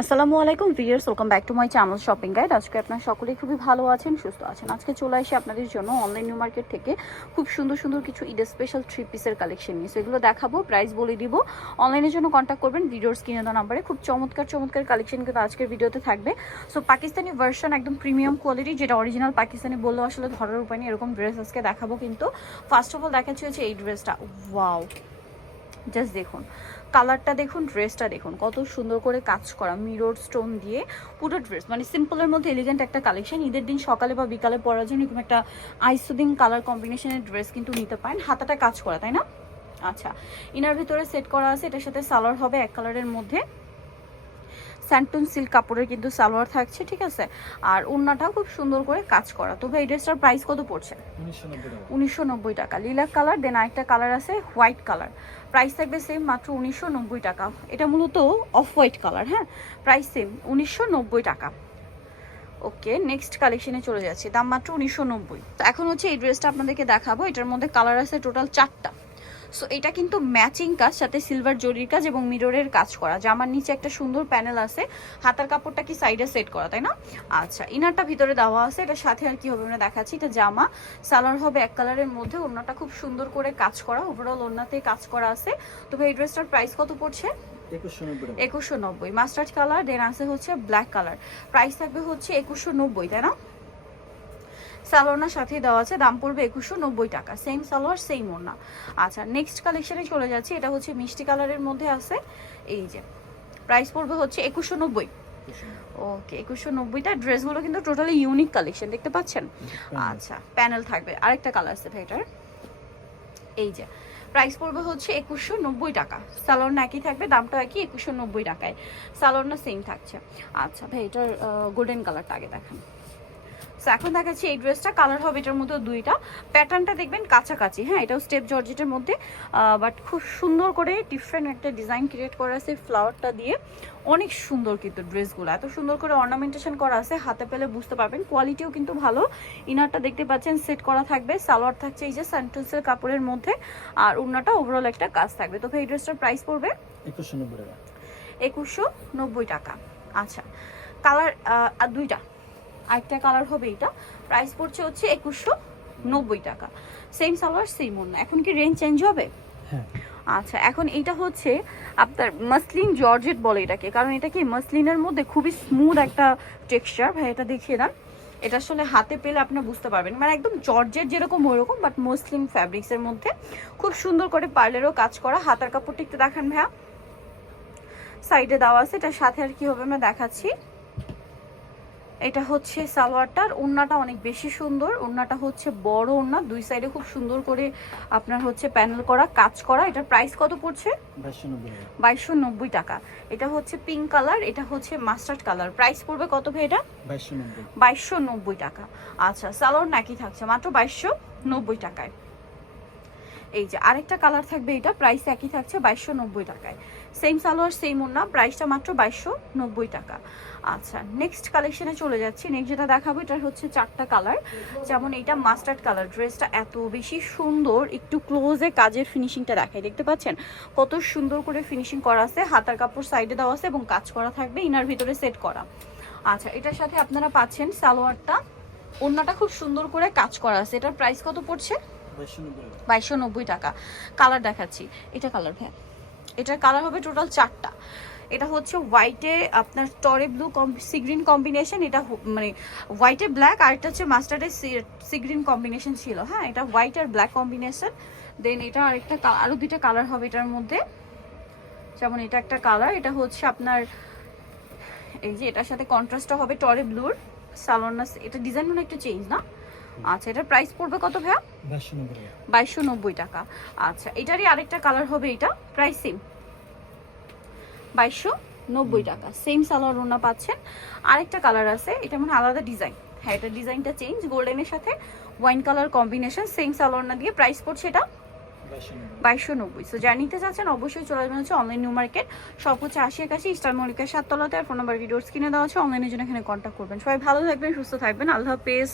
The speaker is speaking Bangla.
আসসালামু আলাইকুম viewers welcome back to my channel shopping guide আজকে আপনার সকলেই খুবই ভালো আছেন, সুস্থ আছেন। আজকে চলে আসি আপনাদের জন্য অনলাইন নিউ মার্কেট থেকে খুব সুন্দর সুন্দর কিছু ঈদ স্পেশাল থ্রি পিসের কালেকশন নিয়ে। সেগুলো দেখাবো প্রাইস বলে দিব। অনলাইনের জন্য কন্ট্যাক্ট করবেন ভিডিওর স্ক্রিনে দেওয়া নাম্বারে খুব চমৎকার চমৎকার কালেকশন কিন্তু আজকের ভিডিওতে থাকবে। সো পাকিস্তানি ভার্সন একদম প্রিমিয়াম কোয়ালিটি যেটা অরিজিনাল পাকিস্তানি বললেও আসলে ধরার উপায় নেই। এরকম ড্রেস আজকে দেখাবো কিন্তু। ফার্স্ট অফ অল দেখাচ্ছি হচ্ছে এই ড্রেসটা ওয়াও জাস্ট দেখুন। কালারটা দেখুন ড্রেসটা দেখুন। কত সুন্দর করে কাজ করা। মিরর স্টোন দিয়ে পুরো ড্রেস মানে সিম্পলের মধ্যে এলিগেন্ট একটা কালেকশন ঈদের দিন সকালে বা বিকালে পরার জন্য এরকম একটা আইসুদিন কালার কম্বিনেশনের ড্রেস কিন্তু নিতে পারেন। হাতাটা কাজ করা, তাই না? আচ্ছা। ইনার ভিতরে সেট করা আছে। এটার সাথে সালোয়ার হবে এক কালারের মধ্যে। স্যান্টুন সিল্ক কাপড়ের কিন্তু সালোয়ার থাকছে ঠিক আছে? আর ওড়নাটাও খুব সুন্দর করে কাজ করা। তো ভাই এই ড্রেসটার প্রাইস কত পড়ছে? উনিশশো নব্বই টাকা। লিলাক কালার দেন আরেকটা কালার আছে হোয়াইট কালার প্রাইস থাকবে সেম মাত্র উনিশশো নব্বই টাকা। এটা মূলত অফ হোয়াইট কালার হ্যাঁ? প্রাইস সেম উনিশশো নব্বই টাকা। ওকে নেক্সট কালেকশনে চলে যাচ্ছি। দাম মাত্র উনিশশো নব্বই। তো এখন হচ্ছে এই ড্রেসটা আপনাদেরকে দেখাবো। এটার মধ্যে কালার আছে টোটাল চারটা। সো এটা কিন্তু ম্যাচিং কাজ সাথে সিলভার জরির কাজ এবং মিররের কাজ করা। জামার নিচে একটা সুন্দর প্যানেল আছে। হাতার কাপড়টা কি সাইডে সেট করা তাই না? আচ্ছা ইনারটা ভিতরে দেওয়া আছে। এটা সাথে আর কি হবে আমরা দেখাচ্ছি। এটা জামা। সালোয়ার হবে এক কালারের মধ্যে। ওড়নাটা খুব সুন্দর করে কাজ করা। ওভারঅল ওড়নাতে কাজ করা আছে। তবে এই ড্রেসটার প্রাইস কত পড়ছে? একুশশো নব্বই একুশশো নব্বই। মাস্টার্ড কালার দেন আছে হচ্ছে ব্ল্যাক কালার প্রাইস থাকবে হচ্ছে একুশশো নব্বই তাই না? সালোয়ারনার সাথে দেওয়া আছে। দাম পড়বে একুশশো নব্বই টাকা। সেম সালোয়ার সেম ওড়না। আচ্ছা নেক্সট কালেকশনে চলে যাচ্ছি। এটা হচ্ছে মিষ্টি কালারের মধ্যে আছে। এই যে প্রাইস পড়বে হচ্ছে একুশশো নব্বই। ওকে একুশশো নব্বইটা ড্রেসগুলো কিন্তু টোটালি ইউনিক কালেকশন দেখতে পাচ্ছেন? আচ্ছা প্যানেল থাকবে। আরেকটা কালার আছে ভাইটার। এই যে প্রাইস পড়বে হচ্ছে একুশশো নব্বই টাকা। সালোয়ার একই থাকবে দামটা একই একুশশো নব্বই টাকায়। সালোয়ার না সেম থাকছে। আচ্ছা ভাই এটার গোল্ডেন কালারটা আগে দেখান। সো এখন দেখাচ্ছি এই ড্রেসটা কালার হবে এটার মধ্যে দুইটা। প্যাটার্নটা দেখবেন কাছাকাছি হ্যাঁ এটাও স্টেপ জর্জেটের মধ্যে। বাট খুব সুন্দর করে ডিফারেন্ট একটা ডিজাইন ক্রিয়েট করা আছে ফ্লাওয়ারটা দিয়ে। অনেক সুন্দর কিন্তু ড্রেসগুলো এত সুন্দর করে অর্নামেন্টেশন করা আছে হাতে পেলে বুঝতে পারবেন। কোয়ালিটিও কিন্তু ভালো। ইনারটা দেখতে পাচ্ছেন সেট করা থাকবে সালোয়ার থাকছে এই যে স্যান্টোসের কাপড়ের মধ্যে। আর উন্নাটা ওভারঅল একটা কাজ থাকবে। তো এই ড্রেসটার প্রাইস পড়বে? একুশশো নব্বই টাকা। একুশশো নব্বই টাকা। আচ্ছা কালার আর দুইটা। আরেকটা কালার হবে এটা। প্রাইস পড়ছে হচ্ছে একুশশো নব্বই টাকা। সেম সালোয়ার সেম ওন্না এখন কি রেঞ্জ চেঞ্জ হবে? হ্যাঁ। আচ্ছা এখন এটা হচ্ছে আপনার মাসলিন জর্জেট বলে এটাকে। কারণ এটা কি মাসলিনের মধ্যে খুবই স্মুথ একটা টেক্সচার ভাই এটা দেখিয়ে দেন। এটা আসলে হাতে পেলে আপনি বুঝতে পারবেন। মানে একদম জর্জেট যেরকম ওরকম বাট মসলিন ফ্যাব্রিক্সের মধ্যে। খুব সুন্দর করে পার্লেরও কাজ করা। হাতার কাপড়টি একটু দেখান ভাইয়া। সাইডে দেওয়া আছে। এটার সাথে আর কি হবে আমরা দেখাচ্ছি। এটা হচ্ছে সালোয়ারটার ওড়নাটা অনেক বেশি সুন্দর। ওড়নাটা হচ্ছে বড় ওড়না দুই সাইডে খুব সুন্দর করে আপনার হচ্ছে প্যানেল করা কাজ করা। এটার প্রাইস কত পড়ছে? বাইশশো নব্বই টাকা। এটা হচ্ছে পিঙ্ক কালার এটা হচ্ছে মাস্টার্ড কালার প্রাইস পড়বে কত ভাই এটা? বাইশশো নব্বই টাকা। আচ্ছা সালোয়ার নাকি থাকছে মাত্র বাইশশো নব্বই টাকায়। এই যে আরেকটা কালার থাকবে এটা প্রাইস একই থাকছে বাইশশো নব্বই টাকায়। সেম সালোয়ার সেম ওনা প্রাইসটা মাত্র বাইশশো নব্বই টাকা। আচ্ছা নেক্সট কালেকশনে চলে যাচ্ছি। নেক্সট যেটা দেখাবো এটা হচ্ছে চারটা কালার যেমন এটা মাস্টার্ড কালার ড্রেসটা এত বেশি সুন্দর, একটু ক্লোজে কাজের ফিনিশিংটা দেখায় দেখতে পাচ্ছেন? কত সুন্দর করে ফিনিশিং করা আছে, হাতার কাপড় সাইডে দেওয়া আছে এবং কাজ করা থাকবে ইনার ভিতরে সেট করা। আচ্ছা এটার সাথে আপনারা পাচ্ছেন সালোয়ারটা। ওড়নাটা খুব সুন্দর করে কাজ করা আছে। এটার প্রাইস কত পড়ছে? বাইশশো নব্বই। টাকা। কালার দেখাচ্ছি। এটা কালার ভ্যান এটার কালার হবে টোটাল চারটা। এটা হচ্ছে হোয়াইটে আপনার টরে ব্লু সি গ্রিন কম্বিনেশন এটা মানে হোয়াইটে ব্ল্যাক আর এটা হচ্ছে মাস্টার্ডের সি গ্রিন কম্বিনেশন ছিল। হ্যাঁ এটা হোয়াইট আর ব্ল্যাক কম্বিনেশন দেন এটা আরেকটা কা- আরও দুইটা কালার হবে এটার মধ্যে। যেমন এটা একটা কালার এটা হচ্ছে আপনার এই যে এটার সাথে কন্ট্রাস্টটা হবে টরে ব্লুর সালোনাস এটা ডিজাইন মনে একটু চেঞ্জ না? আচ্ছা এটার প্রাইস পড়বে কত ভাইয়া? বাইশশো নব্বই টাকা। আচ্ছা এটারই আরেকটা কালার হবে এটা প্রাইস সেম বাইশশো নব্বই টাকা। সেম সালোয়ার ওনা পাচ্ছেন। আরেকটা কালার আছে এটা মানে আলাদা ডিজাইন হ্যাঁ এটা ডিজাইনটা চেঞ্জ গোল্ডেনের সাথে wine colour combination same salwar না দিয়ে প্রাইস পড়ছে এটা? বাইশশো নব্বই। বাইশশো নব্বই। সো যা নিতে চাচ্ছেন অবশ্যই চলে যাবেন হচ্ছে অনলাইন নিউ মার্কেট সব হচ্ছে আশি একাশি স্টার মল্লিকার সাততলাতে। আর ফোন নাম্বার ভিডিওস কিনে দেওয়া আছে। অনলাইনের জন্য এখানে কন্ট্যাক্ট করবেন। সবাই ভালো থাকবেন সুস্থ থাকবেন। আল্লাহ হাফেজ।